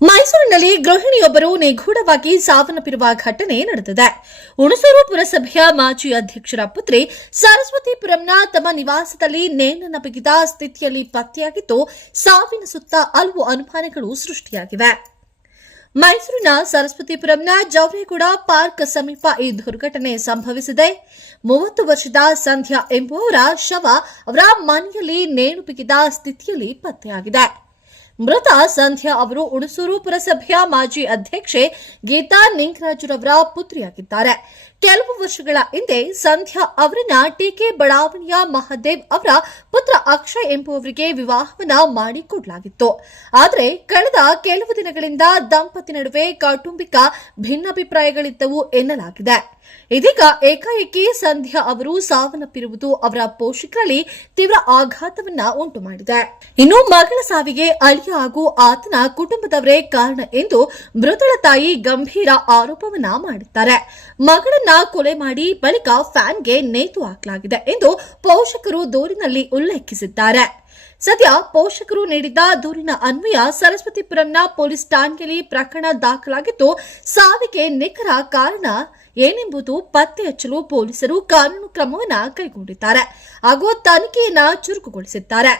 ಮೈಸೂರಿನಲ್ಲಿ ಗೃಹಿಣಿಯೊಬ್ಬರು ನಿಗೂಢವಾಗಿ ಸಾವನ್ನಪ್ಪಿರುವ ಘಟನೆ ನಡೆದಿದೆ. ಹುಣಸೂರು ಪುರಸಭೆಯ ಮಾಜಿ ಅಧ್ಯಕ್ಷರ ಪುತ್ರಿ ಸರಸ್ವತಿಪುರಂನ ತಮ್ಮ ನಿವಾಸದಲ್ಲಿ ನೇಣನ್ನು ಬಿಗಿದ ಸ್ಥಿತಿಯಲ್ಲಿ ಪತ್ತೆಯಾಗಿದ್ದು, ಸಾವಿನ ಸುತ್ತ ಹಲವು ಅನುಮಾನಗಳು ಸೃಷ್ಟಿಯಾಗಿವೆ. ಮೈಸೂರಿನ ಸರಸ್ವತಿಪುರಂನ ಜವರೇಗೌಡ ಪಾರ್ಕ್ ಸಮೀಪ ಈ ದುರ್ಘಟನೆ ಸಂಭವಿಸಿದೆ. 30 ವರ್ಷದ ಸಂಧ್ಯಾ ಎಂಬುವವರ ಶವ ಅವರ ಮನೆಯಲ್ಲಿ ನೇಣು ಬಿಗಿದ ಸ್ಥಿತಿಯಲ್ಲಿ ಪತ್ತೆಯಾಗಿದೆ. ಮೃತ ಸಂಧ್ಯಾ ಅವರು ಹುಣಸೂರು ಪುರಸಭೆಯ ಮಾಜಿ ಅಧ್ಯಕ್ಷೆ ಗೀತಾ ನಿಂಗರಾಜುರವರ ಪುತ್ರಿಯಾಗಿದ್ದಾರೆ. ಕೆಲವು ವರ್ಷಗಳ ಹಿಂದೆ ಸಂಧ್ಯಾ ಅವರನ್ನ ಟಿಕೆ ಬಡಾವಣೆಯ ಮಹಾದೇವ್ ಅವರ ಪುತ್ರ ಅಕ್ಷಯ್ ಎಂಬುವವರಿಗೆ ವಿವಾಹವನ್ನ ಮಾಡಿಕೊಡಲಾಗಿತ್ತು. ಆದರೆ ಕಳೆದ ಕೆಲವು ದಿನಗಳಿಂದ ದಂಪತಿ ನಡುವೆ ಕೌಟುಂಬಿಕ ಭಿನ್ನಾಭಿಪ್ರಾಯಗಳಿದ್ದವು ಎನ್ನಲಾಗಿದೆ. ಇದೀಗ ಏಕಾಏಕಿ ಸಂಧ್ಯಾ ಅವರು ಸಾವನ್ನಪ್ಪಿರುವುದು ಅವರ ಪೋಷಕರಲ್ಲಿ ತೀವ್ರ ಆಘಾತವನ್ನ ಉಂಟು ಮಾಡಿದೆ. ಇನ್ನು ಮಗಳ ಸಾವಿಗೆ ಅಳಿಯ ಹಾಗೂ ಆತನ ಕುಟುಂಬದವರೇ ಕಾರಣ ಎಂದು ಮೃತಳ ತಾಯಿ ಗಂಭೀರ ಆರೋಪವನ್ನ ಮಾಡಿದ್ದಾರೆ. ಮಗಳನ್ನ ಕೊಲೆ ಮಾಡಿ ಬಳಿಕ ಫ್ಯಾನ್ಗೆ ನೇತು ಹಾಕಲಾಗಿದೆ ಎಂದು ಪೋಷಕರು ದೂರಿನಲ್ಲಿ ಉಲ್ಲೇಖಿಸಿದ್ದಾರೆ. ಸದ್ಯ ಪೋಷಕರು ನೀಡಿದ್ದ ದೂರಿನ ಅನ್ವಯ ಸರಸ್ವತಿಪುರಂನ ಪೊಲೀಸ್ ಠಾಣೆಯಲ್ಲಿ ಪ್ರಕರಣ ದಾಖಲಾಗಿದ್ದು, ಸಾವಿಗೆ ನಿಖರ ಕಾರಣ ಏನೆಂಬುದು ಪತ್ತೆ ಹಚ್ಚಲು ಪೊಲೀಸರು ಕಾನೂನು ಕ್ರಮವನ್ನು ಕೈಗೊಂಡಿದ್ದಾರೆ ಹಾಗೂ ತನಿಖೆಯನ್ನು ಚುರುಕುಗೊಳಿಸಿದ್ದಾರೆ.